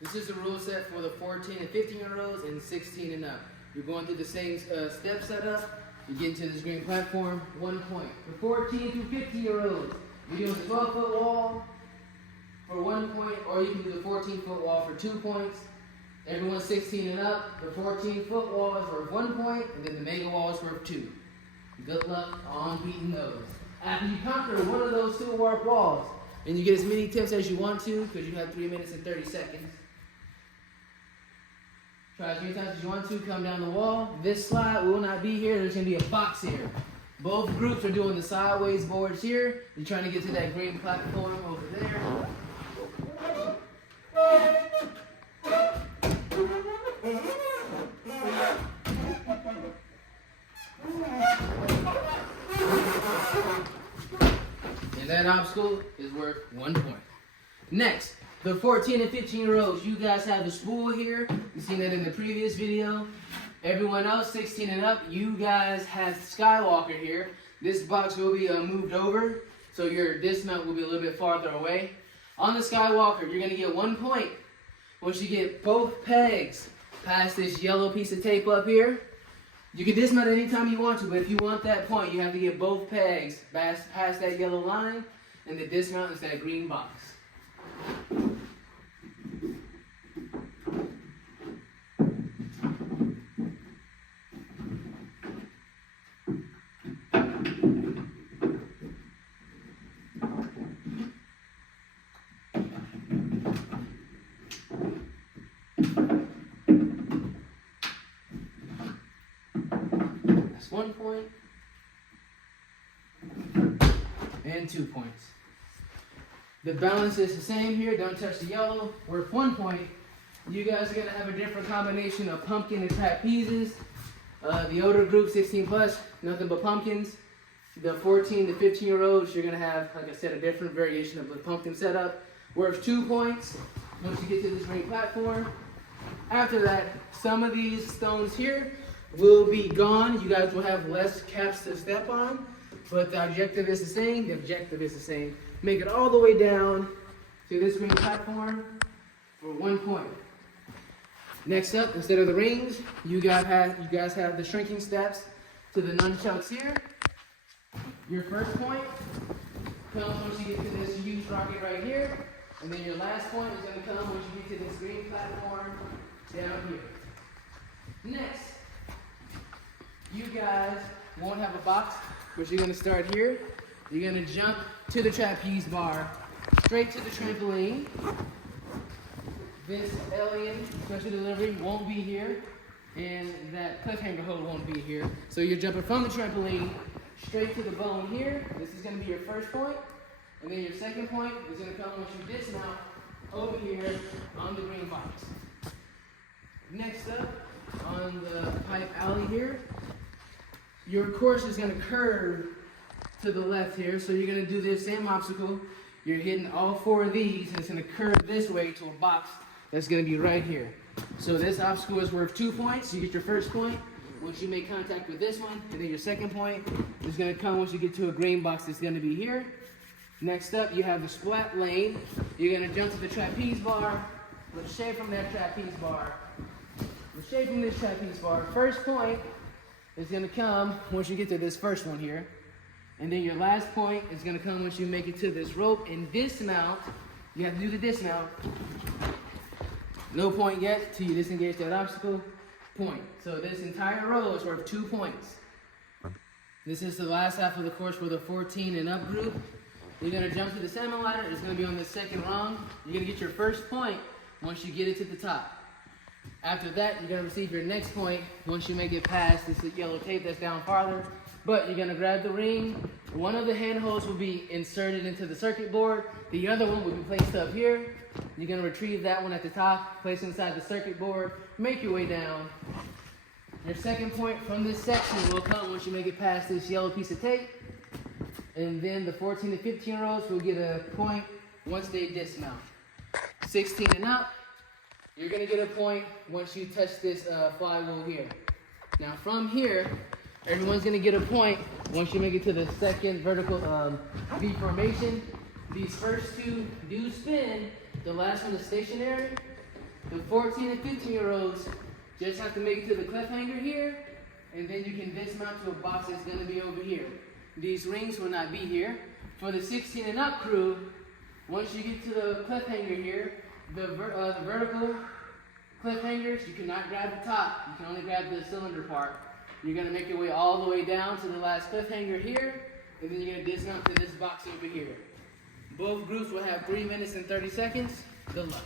This is the rule set for the 14 and 15-year-olds and 16 and up. You're going through the same step setup. You get into this green platform, 1 point. For 14 through 15-year-olds, you're doing the 12-foot wall for 1 point, or you can do the 14-foot wall for 2 points. Everyone 16 and up, the 14-foot wall is worth 1 point, and then the mega wall is worth 2. Good luck on beating those. After you conquer one of those 2 warp walls, and you get as many attempts as you want to, because you have 3 minutes and 30 seconds. Try as many times as you want to, come down the wall. This slide will not be here, there's going to be a box here. Both groups are doing the sideways boards here. You're trying to get to that green platform over there. And that obstacle is worth 1 point. Next, the 14 and 15-year-olds, you guys have the spool here. You've seen that in the previous video. Everyone else, 16 and up, you guys have Skywalker here. This box will be moved over, so your dismount will be a little bit farther away. On the Skywalker, you're going to get 1 point once you get both pegs past this yellow piece of tape up here. You can dismount anytime you want to, but if you want that point, you have to get both pegs past that yellow line, and the dismount is that green box. That's 1 point and 2 points. The balance is the same here. Don't touch the yellow. Worth 1 point. You guys are going to have a different combination of pumpkin and trapezes. The older group, 16 plus, nothing but pumpkins. The 14 to 15-year-olds, you're going to have, like I said, a different variation of the pumpkin setup. Worth 2 points once you get to this green platform. After that, some of these stones here will be gone. You guys will have less caps to step on, but the objective is the same. The objective is the same. Make it all the way down to this green platform for 1 point. Next up, instead of the rings, you guys have the shrinking steps to the nunchucks here. Your first point comes once you get to this huge rocket right here, and then your last point is going to come once you get to this green platform down here. Next, you guys won't have a box, but you're going to start here. You're going to jump to the trapeze bar, straight to the trampoline. This alien special delivery won't be here, and that cliffhanger hold won't be here. So you're jumping from the trampoline straight to the bone here. This is going to be your first point, and then your second point is going to come once you dismount over here on the green box. Next up, on the pipe alley here, your course is going to curve to the left here, so you're going to do this same obstacle. You're hitting all 4 of these, and it's going to curve this way to a box that's going to be right here. So this obstacle is worth 2 points. You get your first point once you make contact with this one, and then your second point is going to come once you get to a green box that's going to be here. Next up, you have the splat lane. You're going to jump to the trapeze bar, shave from that trapeze bar, shave from this trapeze bar. First point is going to come once you get to this first one here. And then your last point is going to come once you make it to this rope and dismount. You have to do the dismount. No point yet till you disengage that obstacle. Point. So this entire row is worth 2 points. This is the last half of the course for the 14 and up group. You're going to jump to the salmon ladder. It's going to be on the second rung. You're going to get your first point once you get it to the top. After that, you're going to receive your next point once you make it past this yellow tape that's down farther. But you're going to grab the ring. One of the handholds will be inserted into the circuit board. The other one will be placed up here. You're going to retrieve that one at the top, place it inside the circuit board, make your way down. Your second point from this section will come once you make it past this yellow piece of tape. And then the 14 to 15-year-olds will get a point once they dismount. 16 and up, you're going to get a point once you touch this flywheel here. Now from here, everyone's going to get a point once you make it to the second vertical V formation. These first 2 do spin. The last one is stationary. The 14 and 15-year-olds just have to make it to the cliffhanger here, and then you can dismount to a box that's going to be over here. These rings will not be here. For the 16 and up crew, once you get to the cliffhanger here, the vertical cliffhangers, you cannot grab the top. You can only grab the cylinder part. You're going to make your way all the way down to the last cliffhanger here, and then you're going to dismount to this box over here. Both groups will have 3 minutes and 30 seconds. Good luck.